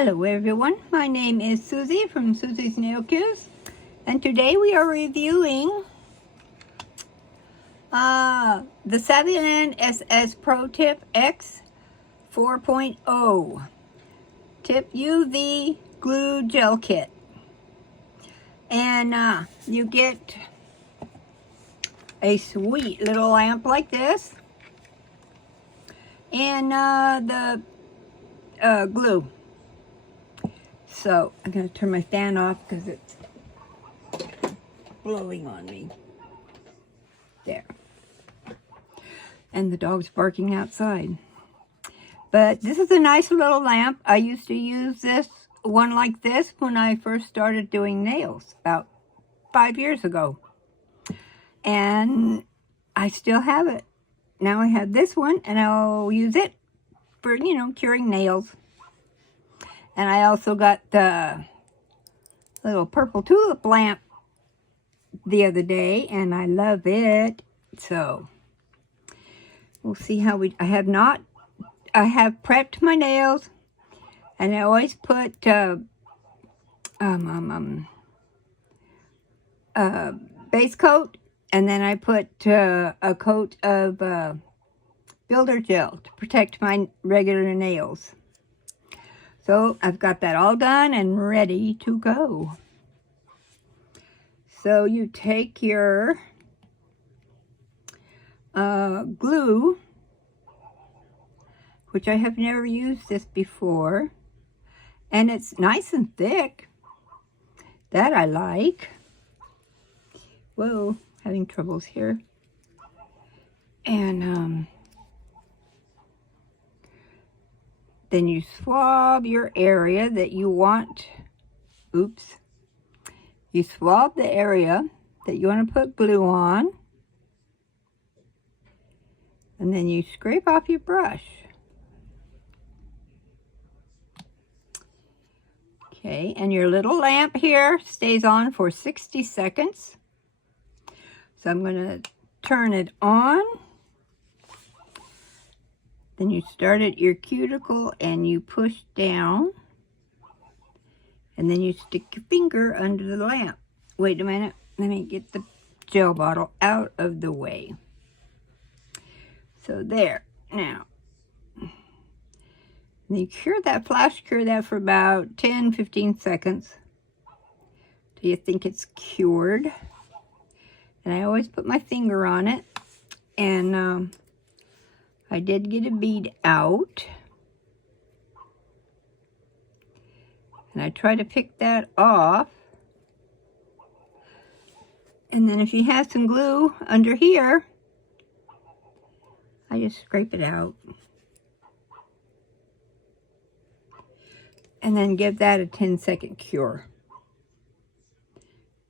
Hello everyone, my name is Susie from Susie's Nail Cures, and today we are reviewing the Saviland SS Pro Tip X 4.0 Tip UV Glue Gel Kit. And you get a sweet little lamp like this, and the glue. So I'm going to turn my fan off because it's blowing on me. There. And the dog's barking outside. But this is a nice little lamp. I used to use one like this when I first started doing nails about 5 years ago. And I still have it. Now I have this one, and I'll use it for, curing nails. And I also got the little purple tulip lamp the other day, and I love it. So we'll see how I have prepped my nails, and I always put base coat, and then I put a coat of builder gel to protect my regular nails. So I've got that all done and ready to go. So you take your glue, which I have never used this before, and it's nice and thick. That I like. Whoa, having troubles here. And then you swab your area that you want. Oops. You swab the area that you want to put glue on. And then you scrape off your brush. Okay, and your little lamp here stays on for 60 seconds. So I'm going to turn it on. Then you start at your cuticle and you push down. And then you stick your finger under the lamp. Wait a minute. Let me get the gel bottle out of the way. So there. Now, you flash cure that for about 10-15 seconds. Do you think it's cured? And I always put my finger on it. And I did get a bead out. And I try to pick that off. And then if you have some glue under here, I just scrape it out. And then give that a 10-second cure.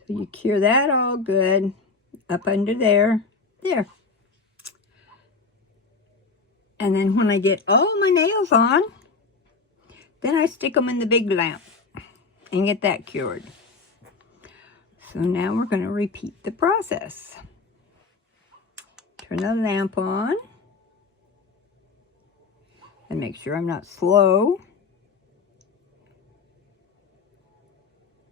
So you cure that all good up under there. There. And then when I get all my nails on, then I stick them in the big lamp and get that cured. So now we're going to repeat the process. Turn the lamp on. And make sure I'm not slow.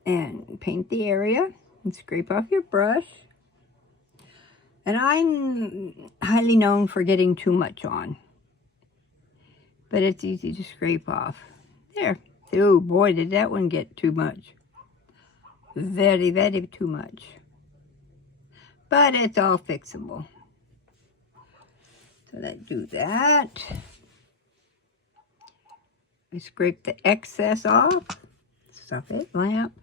And paint the area and scrape off your brush. And I'm highly known for getting too much on. But it's easy to scrape off. There. Oh boy, did that one get too much. Very, very too much. But it's all fixable. So let's do that. I scrape the excess off. Stuff it, lamp.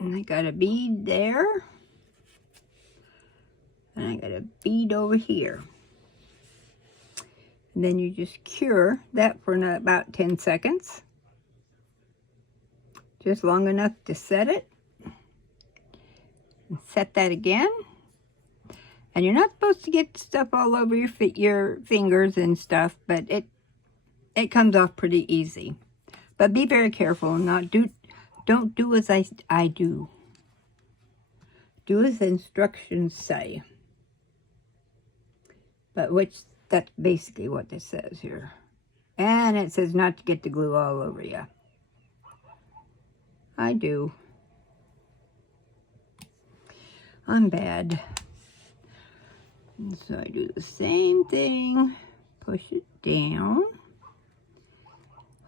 And I got a bead there. And I got a bead over here. And then you just cure that for about 10 seconds. Just long enough to set it. And set that again. And you're not supposed to get stuff all over your fingers and stuff, but it comes off pretty easy. But be very careful and don't do as I do. Do as the instructions say. But that's basically what this says here. And it says not to get the glue all over you. I do. I'm bad. And so I do the same thing. Push it down.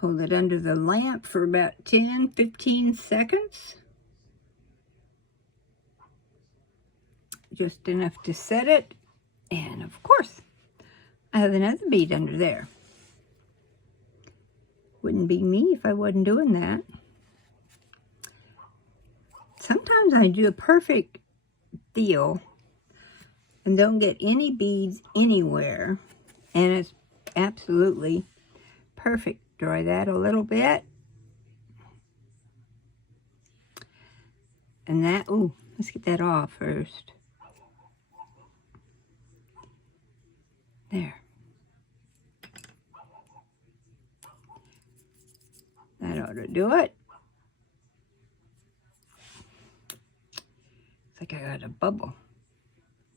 Hold it under the lamp for about 10-15 seconds. Just enough to set it. And of course, I have another bead under there. Wouldn't be me if I wasn't doing that. Sometimes I do a perfect feel and don't get any beads anywhere. And it's absolutely perfect. Dry that a little bit. And that, ooh, let's get that off first. There. That ought to do it. It's like I got a bubble.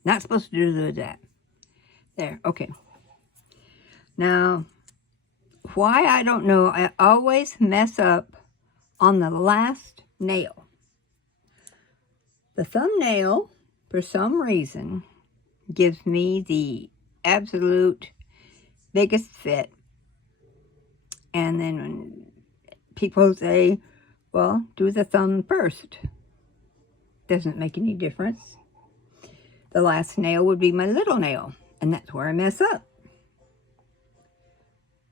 Not supposed to do that. There, okay. Now, why, I don't know, I always mess up on the last nail. The thumbnail, for some reason, gives me the absolute biggest fit. And then when people say, well, do the thumb first. Doesn't make any difference. The last nail would be my little nail, and that's where I mess up.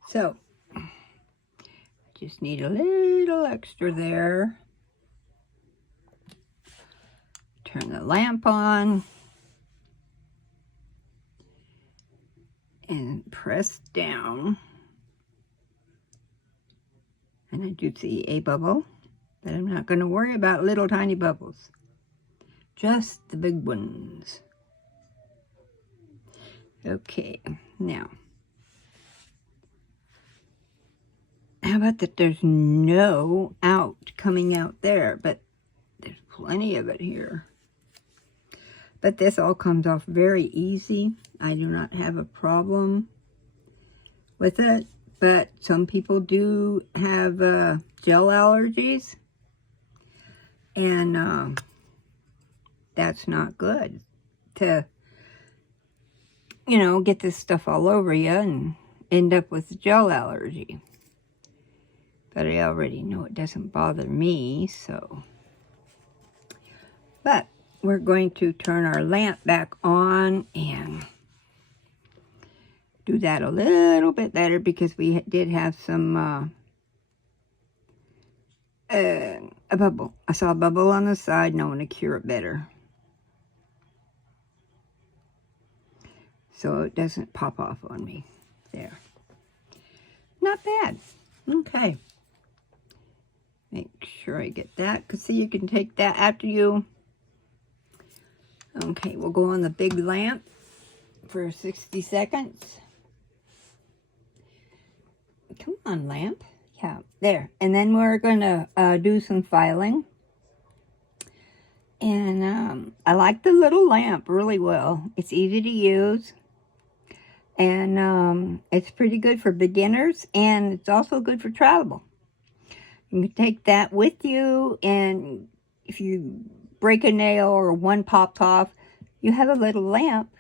So, just need a little extra there. Turn the lamp on. And press down. And I do see a bubble, but I'm not going to worry about little tiny bubbles. Just the big ones. Okay, now. How about that there's no coming out there, but there's plenty of it here. But this all comes off very easy. I do not have a problem with it, but some people do have gel allergies, and that's not good to, you know, get this stuff all over you and end up with gel allergy. But I already know it doesn't bother me, so. But we're going to turn our lamp back on and do that a little bit better because we did have some, a bubble. I saw a bubble on the side and I want to cure it better, so it doesn't pop off on me. There. Not bad. Okay. Make sure I get that, because see, you can take that after you. Okay, we'll go on the big lamp for 60 seconds. Come on, lamp. Yeah, there. And then we're going to do some filing. And I like the little lamp really well. It's easy to use. And it's pretty good for beginners. And it's also good for travel. You can take that with you, and if you break a nail or one pops off, you have a little lamp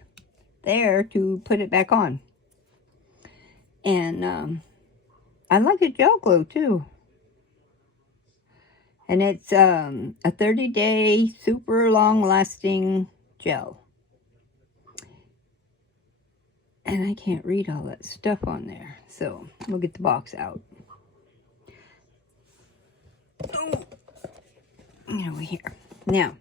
there to put it back on. And I like the gel glue too. And it's a 30-day super long-lasting gel. And I can't read all that stuff on there, so we'll get the box out. Oh, over here. Now,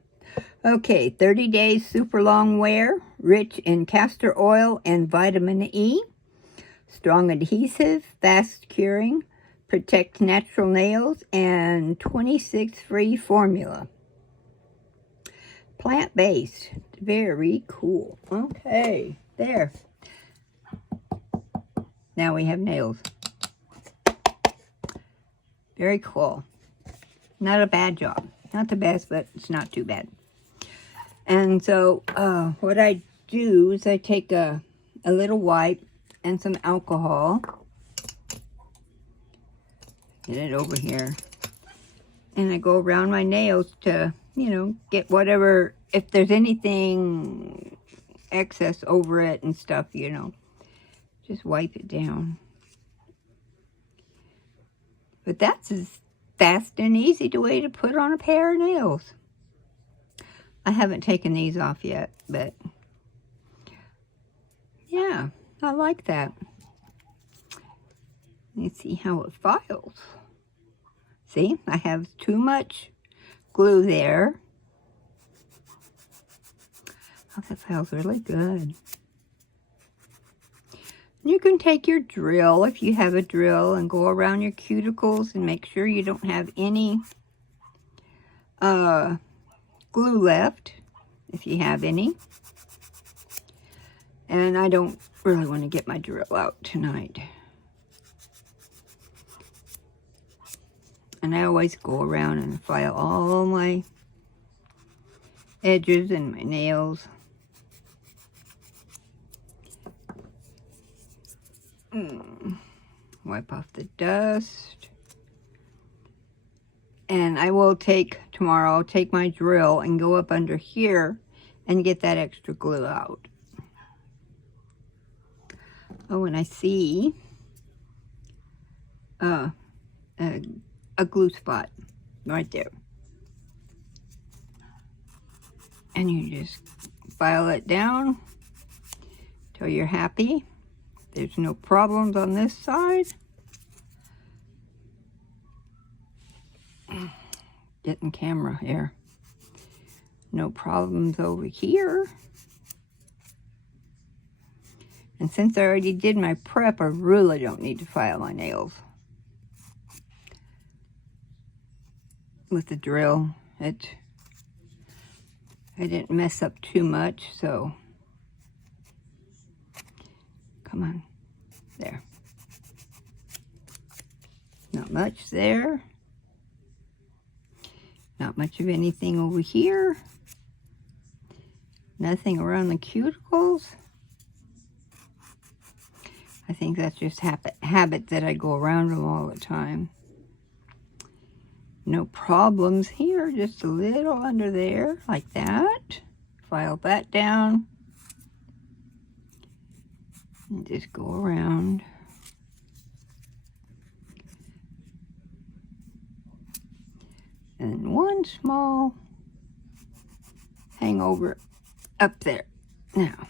okay, 30 days super long wear, rich in castor oil and vitamin E, strong adhesive, fast curing, protect natural nails, and 26 free formula. Plant-based, very cool. Okay, there. Now we have nails. Very cool. Not a bad job. Not the best, but it's not too bad. And so what I do is I take a little wipe and some alcohol. Get it over here. And I go around my nails to, you know, get whatever, if there's anything excess over it and stuff, you know, just wipe it down. But that's as fast and easy way to put on a pair of nails. I haven't taken these off yet, but yeah, I like that. Let's see how it files. See, I have too much glue there. Oh, that files really good. You can take your drill, if you have a drill, and go around your cuticles and make sure you don't have any glue left, if you have any. And I don't really want to get my drill out tonight. And I always go around and file all my edges and my nails. Wipe off the dust. And I will tomorrow, I'll take my drill and go up under here and get that extra glue out. Oh, and I see a glue spot right there. And you just file it down till you're happy. There's no problems on this side. Getting camera here. No problems over here. And since I already did my prep, I really don't need to file my nails with the drill. I didn't mess up too much, so come on, there. Not much there. Not much of anything over here. Nothing around the cuticles. I think that's just habit that I go around them all the time. No problems here, just a little under there, like that. File that down. And just go around. And one small hangover up there. Now,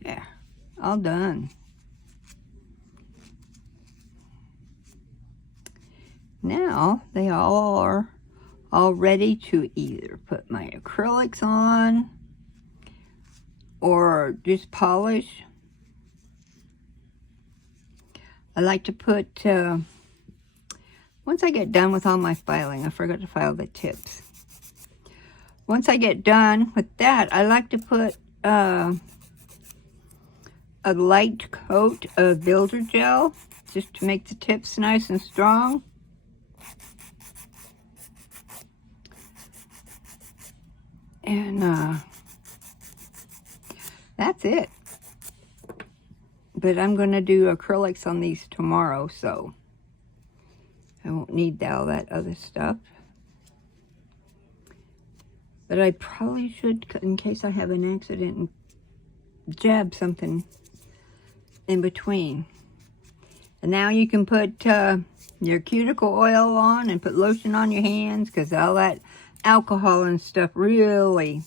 yeah, all done. Now they all are all ready to either put my acrylics on or just polish. I like to put, once I get done with all my filing, I forgot to file the tips. Once I get done with that, I like to put a light coat of builder gel just to make the tips nice and strong. And that's it. But I'm going to do acrylics on these tomorrow, so I won't need all that other stuff. But I probably should, in case I have an accident, jab something in between. And now you can put your cuticle oil on and put lotion on your hands, because all that alcohol and stuff really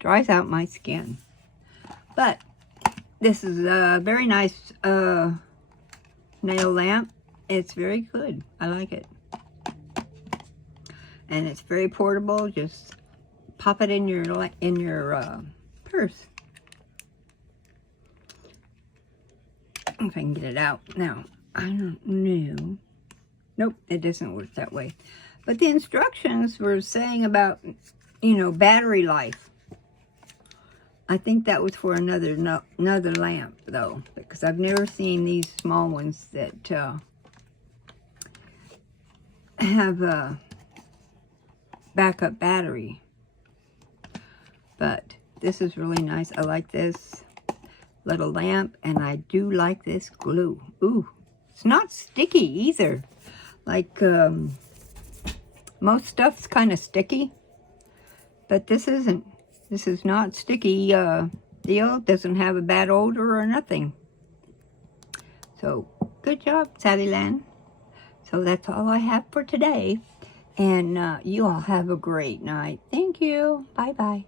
dries out my skin. But this is a very nice nail lamp. It's very good. I like it. And it's very portable. Just pop it in your purse. If I can get it out. Now, I don't know. Nope, it doesn't work that way. But the instructions were saying about, you know, battery life. I think that was for another lamp, though, because I've never seen these small ones that have a backup battery. But this is really nice. I like this little lamp, and I do like this glue. Ooh, It's not sticky either. Like, most stuff's kind of sticky. But this isn't. This is not sticky deal. Doesn't have a bad odor or nothing. So, good job, Saviland. So that's all I have for today. And you all have a great night. Thank you. Bye-bye.